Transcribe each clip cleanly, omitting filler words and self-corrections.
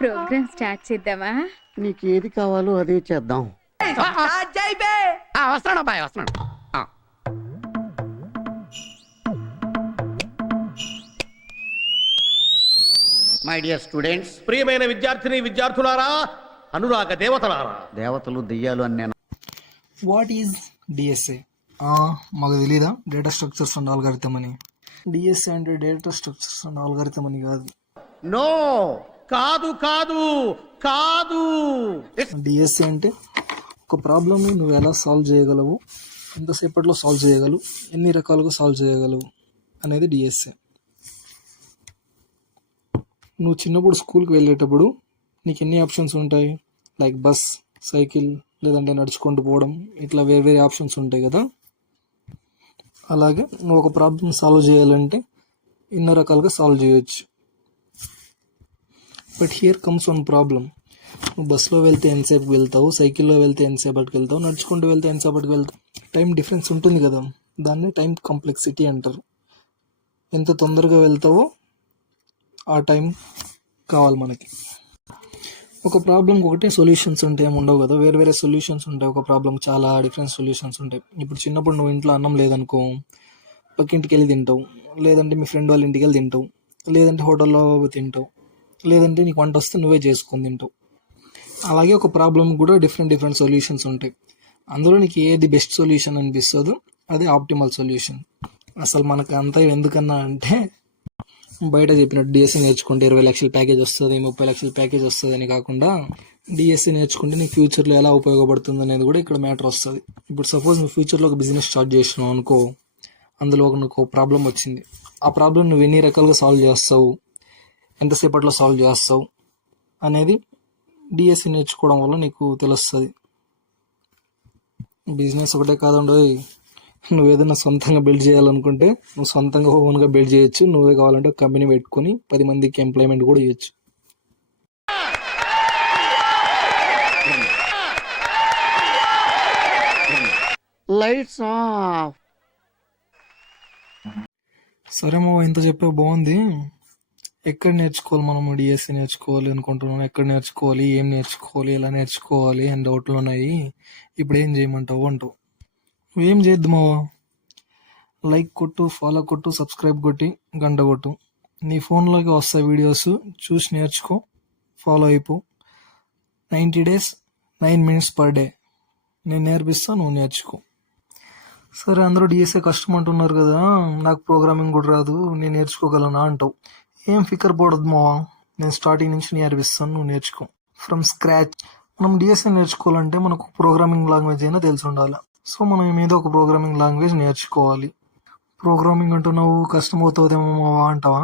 Programme start చేద్దామా? నీకేది కావాలో అదే చేద్దాం. వస్తున్నాడు అబ్బాయి, వస్తున్నాడు. మై డియర్ స్టూడెంట్స్, ప్రియమైన విద్యార్థులారా, అనురాగ దేవతలారా. దేవతలు దెయ్యాలు అని నేను వాట్ ఈజ్ డిఎస్ఏ? మాకు తెలీదా డేటా స్ట్రక్చర్స్ అండ్ ఆల్గారిథం అని? డిఎస్ఏ అంటే డేటా స్ట్రక్చర్స్ అండ్ ఆల్గారిథం అని కాదు. నో, కాదు కాదు కాదు. డిఎస్ఏ అంటే ఒక ప్రాబ్లమ్ని నువ్వు ఎలా సాల్వ్ చేయగలవు, ఎంతసేపట్లో సాల్వ్ చేయగలవు, ఎన్ని రకాలుగా సాల్వ్ చేయగలవు అనేది డిఎస్ఏ. నువ్వు చిన్నప్పుడు స్కూల్కి వెళ్ళేటప్పుడు నీకు ఎన్ని ఆప్షన్స్ ఉంటాయి? లైక్ బస్, సైకిల్, లేదంటే నడుచుకుంటూ పోవడం, ఇట్లా వేరే వేరే ఆప్షన్స్ ఉంటాయి కదా. అలాగే నువ్వు ఒక ప్రాబ్లమ్ సాల్వ్ చేయాలంటే ఎన్నో రకాలుగా సాల్వ్ చేయొచ్చు. But here comes one problem. నువ్వు బస్సులో వెళ్తే ఎంతసేపు వెళ్తావు, సైకిల్లో వెళ్తే ఎంతసేపటికి వెళ్తావు, నడుచుకుంటూ వెళ్తే ఎంతసేపటికి వెళ్తావు. టైం డిఫరెన్స్ ఉంటుంది కదా, దాన్ని టైం కాంప్లెక్సిటీ అంటారు. ఎంత తొందరగా వెళ్తావో ఆ టైం కావాలి మనకి. ఒక ప్రాబ్లంకి ఒకటే సొల్యూషన్స్ ఉంటే ఏమి ఉండవు కదా, వేరే వేరే సొల్యూషన్స్ ఉంటాయి. ఒక ప్రాబ్లంకి చాలా డిఫరెంట్ సొల్యూషన్స్ ఉంటాయి. ఇప్పుడు చిన్నప్పుడు నువ్వు ఇంట్లో అన్నం లేదనుకో, పక్కింటికి వెళ్ళి తింటావు, లేదంటే మీ ఫ్రెండ్ వాళ్ళ ఇంటికి వెళ్ళి తింటావు, లేదంటే హోటల్లో తింటావు, లేదంటే నీకు వంట వస్తే నువ్వే చేసుకొని తింటావు. అలాగే ఒక ప్రాబ్లం కూడా డిఫరెంట్ సొల్యూషన్స్ ఉంటాయి. అందులో నీకు ఏది బెస్ట్ సొల్యూషన్ అనిపిస్తుందో అది ఆప్టిమల్ సొల్యూషన్. అసలు మనకు అంతా ఎందుకన్నా అంటే, బయట చెప్పినట్టు డిఎస్సీ నేర్చుకుంటే 20 లక్షల ప్యాకేజ్ వస్తుంది, 30 లక్షల ప్యాకేజ్ వస్తుంది అని కాకుండా, డిఎస్సీ నేర్చుకుంటే నీకు ఫ్యూచర్లో ఎలా ఉపయోగపడుతుంది అనేది కూడా ఇక్కడ మ్యాటర్ వస్తుంది. ఇప్పుడు సపోజ్ నువ్వు ఫ్యూచర్లో ఒక బిజినెస్ స్టార్ట్ చేసినావు అనుకో, అందులో నీకు ప్రాబ్లం వచ్చింది. ఆ ప్రాబ్లం నువ్వు ఎన్ని రకాలుగా సాల్వ్ చేస్తావు, ఎంతసేపట్లో సాల్వ్ చేస్తావు అనేది డిఎస్సీ నేర్చుకోవడం వల్ల నీకు తెలుస్తుంది. బిజినెస్ ఒకటే కాదండి, నువ్వు ఏదైనా సొంతంగా బిల్డ్ చేయాలనుకుంటే నువ్వు సొంతంగా ఓన్గా బిల్డ్ చేయొచ్చు. నువ్వే కావాలంటే ఒక కంపెనీ పెట్టుకొని 10 మందికి ఎంప్లాయ్మెంట్ కూడా చేయొచ్చు. Lights off. సరే మా ఇంత చెప్పే బాగుంది. ఎక్కడ నేర్చుకోవాలి మనము డిఎస్సీ నేర్చుకోవాలి అనుకుంటున్నాను? ఎక్కడ నేర్చుకోవాలి, ఏం నేర్చుకోవాలి, ఎలా నేర్చుకోవాలి అని డౌట్లు ఉన్నాయి. ఇప్పుడు ఏం చేయమంటావు అంటావు? నువ్వేం చేద్దామావా, లైక్ కొట్టు, ఫాలో కొట్టు, సబ్స్క్రైబ్ కొట్టి గంట కొట్టు. నీ ఫోన్లోకి వస్తాయి వీడియోస్, చూసి నేర్చుకో, ఫాలో అయిపో. 90 days 9 minutes per day నేను నేర్పిస్తా, నువ్వు నేర్చుకో. సరే, అందరూ డిఎస్ఏ కష్టం అంటున్నారు కదా, నాకు ప్రోగ్రామింగ్ కూడా రాదు, నేను నేర్చుకోగలనా అంటావు. ఏం ఫికర్ పడద్దు మావా, నేను స్టార్టింగ్ నుంచి నేర్పిస్తాను, నువ్వు నేర్చుకో ఫ్రమ్ స్క్రాచ్. మనం డిఎస్ఏ నేర్చుకోవాలంటే మనకు ప్రోగ్రామింగ్ లాంగ్వేజ్ అయినా తెలిసి ఉండాలి. సో మనం ఏదో ఒక ప్రోగ్రామింగ్ లాంగ్వేజ్ నేర్చుకోవాలి. ప్రోగ్రామింగ్ అంటున్నావు, కష్టం అవుతుందేమో మావా అంటావా?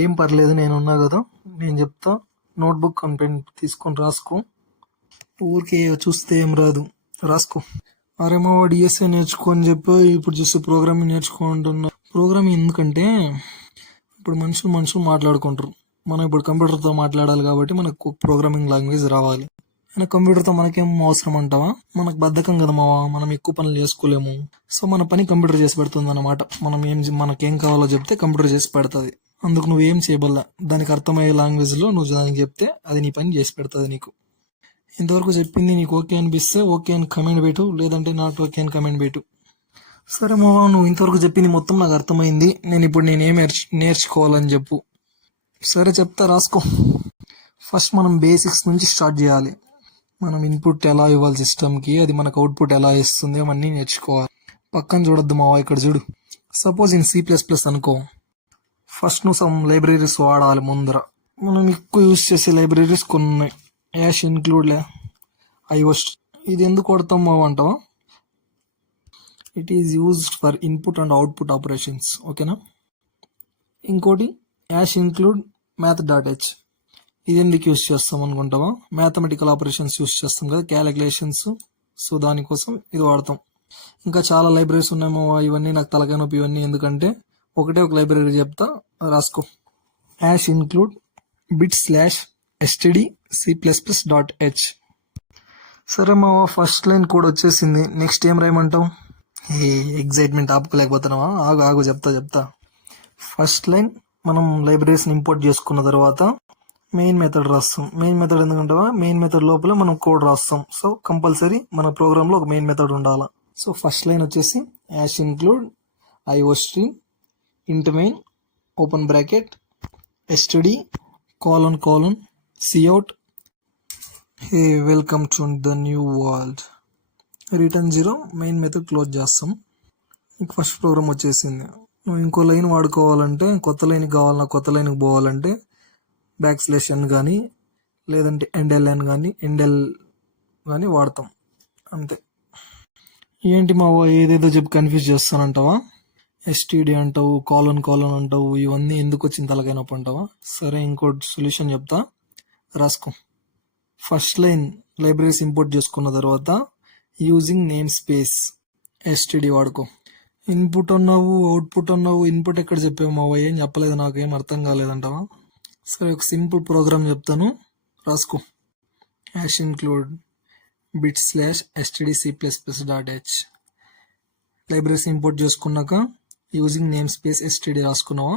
ఏం పర్లేదు, నేనున్నా కదా, నేను చెప్తా. నోట్బుక్ అండ్ పెన్ తీసుకొని రాసుకో. ఊరికే చూస్తే ఏం రాదు, రాసుకో. అరే మావా, డిఎస్ఏ నేర్చుకో అని చెప్పి ఇప్పుడు చూస్తే ప్రోగ్రామింగ్ నేర్చుకుంటున్నా. ప్రోగ్రామింగ్ ఎందుకంటే ఇప్పుడు మనుషులు మాట్లాడుకుంటారు. మనం ఇప్పుడు కంప్యూటర్తో మాట్లాడాలి కాబట్టి మనకు ప్రోగ్రామింగ్ లాంగ్వేజ్ రావాలి. అయినా కంప్యూటర్తో మనకేం అవసరం అంటావా? మనకు బద్ధకం కదా మావా, మనం ఎక్కువ పనులు చేసుకోలేము. సో మన పని కంప్యూటర్ చేసి పెడుతుంది అన్నమాట. మనకేం కావాలో చెప్తే కంప్యూటర్ చేసి పెడుతుంది. అందుకు నువ్వేం చేయబల్లా, దానికి అర్థమయ్యే లాంగ్వేజ్లో నువ్వు దానికి చెప్తే అది నీ పని చేసి పెడుతుంది నీకు. ఇంతవరకు చెప్పింది నీకు ఓకే అనిపిస్తే ఓకే అని కమెంట్ పెట్టు, లేదంటే నాట్ ఓకే అని కమెంట్ పెట్టు. సరే మావా, నువ్వు ఇంతవరకు చెప్పింది మొత్తం నాకు అర్థమైంది. నేనేం నేర్చుకోవాలని చెప్పు. సరే చెప్తా, రాసుకో. ఫస్ట్ మనం బేసిక్స్ నుంచి స్టార్ట్ చేయాలి. మనం ఇన్పుట్ ఎలా ఇవ్వాలి సిస్టమ్కి, అది మనకు అవుట్పుట్ ఎలా ఇస్తుంది, అవన్నీ నేర్చుకోవాలి. పక్కన చూడొద్దు మావా, ఇక్కడ చూడు. సపోజ్ ఇన్ C++ అనుకో, ఫస్ట్ నువ్వు సమ్ లైబ్రరీస్ వాడాలి ముందర. మనం ఎక్కువ యూజ్ చేసే లైబ్రరీస్ కొన్ని ఉన్నాయి. Hash include iostream. ఇది ఎందుకు వాడతాం మావా అంటావా? It is used for input and output operations, ఓకేనా. ఇంకోటి యాష్ ఇంక్లూడ్ math.h. ఇది ఎందుకు యూస్ చేస్తాం అనుకుంటావా? మ్యాథమెటికల్ ఆపరేషన్స్ యూస్ చేస్తాం కదా, క్యాలిక్యులేషన్స్. సో దానికోసం ఇది వాడతాం. ఇంకా చాలా లైబ్రరీస్ ఉన్నాయేమో, ఇవన్నీ నాకు తలకాయ నొప్పి. ఇవన్నీ ఎందుకంటే ఒకటే ఒక లైబ్రరీ చెప్తా, రాసుకో. Ash include bit/std C++.h. సరే మావా, ఫస్ట్ లైన్ కూడా వచ్చేసింది. నెక్స్ట్ ఏం రాయమంటావు? ఎగ్జైట్మెంట్ ఆపుకోలేకపోతున్నావా? ఆగు చెప్తా. ఫస్ట్ లైన్ మనం లైబ్రరీస్ని ఇంపోర్ట్ చేసుకున్న తర్వాత మెయిన్ మెథడ్ రాస్తాం. మెయిన్ మెథడ్ ఎందుకంటావా, మెయిన్ మెథడ్ లోపల మనం కోడ్ రాస్తాం. సో కంపల్సరీ మన ప్రోగ్రామ్ లో ఒక మెయిన్ మెథడ్ ఉండాలి. సో ఫస్ట్ లైన్ వచ్చేసి యాష్ ఇన్క్లూడ్ IO స్ట్రీమ్ ఇంట్ main open bracket std colon cout hey welcome to the new world return 0 main method close చేస్తాం. ఇంక ఫస్ట్ ప్రోగ్రామ్ వచ్చేసింది. నువ్వు ఇంకో లైన్ వాడుకోవాలంటే, కొత్త లైన్కి కావాలన్నా, కొత్త లైన్కి పోవాలంటే \n కానీ లేదంటే endln కానీ వాడతాం అంతే. ఏంటి మావా ఏదేదో చెప్పి కన్ఫ్యూజ్ చేస్తానంటావా, STD అంటావు, కోలన్ అంటావు, ఇవన్నీ ఎందుకు వచ్చిన తలకైనప్పు అంటావా? సరే ఇంకోటి సొల్యూషన్ చెప్తా, రాసుకో. ఫస్ట్ లైన్ లైబ్రరీస్ ఇంపోర్ట్ చేసుకున్న తర్వాత యూజింగ్ నేమ్ స్పేస్ STD వాడుకో. ఇన్పుట్ అన్నావు, అవుట్పుట్ అన్నావు, ఇన్పుట్ ఎక్కడ చెప్పావు మావా, ఏం చెప్పలేదు, నాకేం అర్థం కాలేదంటావా? సరే ఒక సింపుల్ ప్రోగ్రామ్ చెప్తాను, రాసుకో. Hash include bit/stdc++.h libraries import చేసుకున్నాక యూజింగ్ నేమ్ స్పేస్ STD రాసుకున్నావా,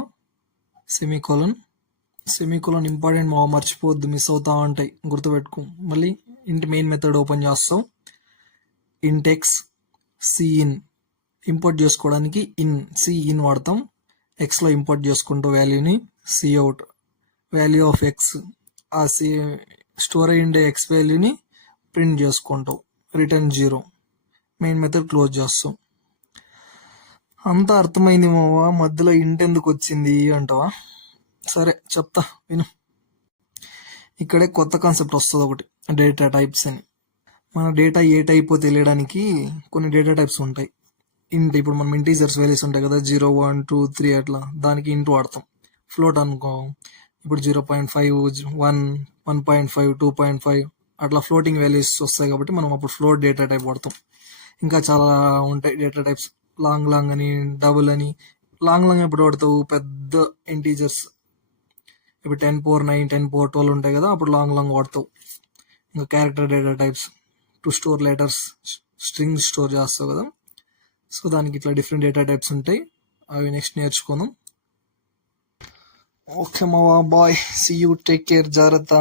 సెమీకోలన్ ఇంపార్టెంట్ మావా, మర్చిపోవద్దు, మిస్ అవుతా ఉంటాయి, గుర్తుపెట్టుకో. మళ్ళీ ఇంటి మెయిన్ మెథడ్ ఓపెన్ చేస్తావు. ఇంటెక్స్ cin ఇంపోర్ట్ చేసుకోవడానికి cin వాడతాం. ఎక్స్లో ఇంపోర్ట్ చేసుకుంటూ వాల్యూని cout వాల్యూ ఆఫ్ ఎక్స్, ఆ స్టోర్ అయ్యిండే ఎక్స్ వాల్యూని ప్రింట్ చేసుకుంటావు. రిటర్న్ 0 మెయిన్ మెథడ్ క్లోజ్ చేస్తాం. అంతా అర్థమైంది మావా, మధ్యలో ఇంట్ ఎందుకు వచ్చింది అంటావా? సరే చెప్తా విను. ఇక్కడే కొత్త కాన్సెప్ట్ వస్తుంది ఒకటి, డేటా టైప్స్ అని. మన డేటా ఏ టైప్ తెలియడానికి కొన్ని డేటా టైప్స్ ఉంటాయి. ఇంట్, ఇప్పుడు మనం ఇంటీజర్స్ వాల్యూస్ ఉంటాయి కదా, 0, 1, 2, 3 అట్లా, దానికి ఇంట్ వాడతాం. ఫ్లోట్ అనుకో, ఇప్పుడు 0.5, 1, 1.5, 2.5 అట్లా ఫ్లోటింగ్ వాల్యూస్ వస్తాయి కాబట్టి మనం అప్పుడు ఫ్లోట్ డేటా టైప్ వాడతాం. ఇంకా చాలా ఉంటాయి డేటా టైప్స్, లాంగ్ అని, డబుల్ అని. లాంగ్ ఎప్పుడు వాడతావు, పెద్ద ఇంటీజర్స్, ఇప్పుడు 10^9, 10^12 ఉంటాయి కదా, అప్పుడు లాంగ్ వాడతావు. ఇంకా character data types, to store letters, string store చేస్తావు కదా, సో దానికి ఇట్లా డిఫరెంట్ డేటా టైప్స్ ఉంటాయి. అవి నెక్స్ట్ నేర్చుకుందాం. ఓకే మావా, bye, see you, take care, జాగ్రత్త.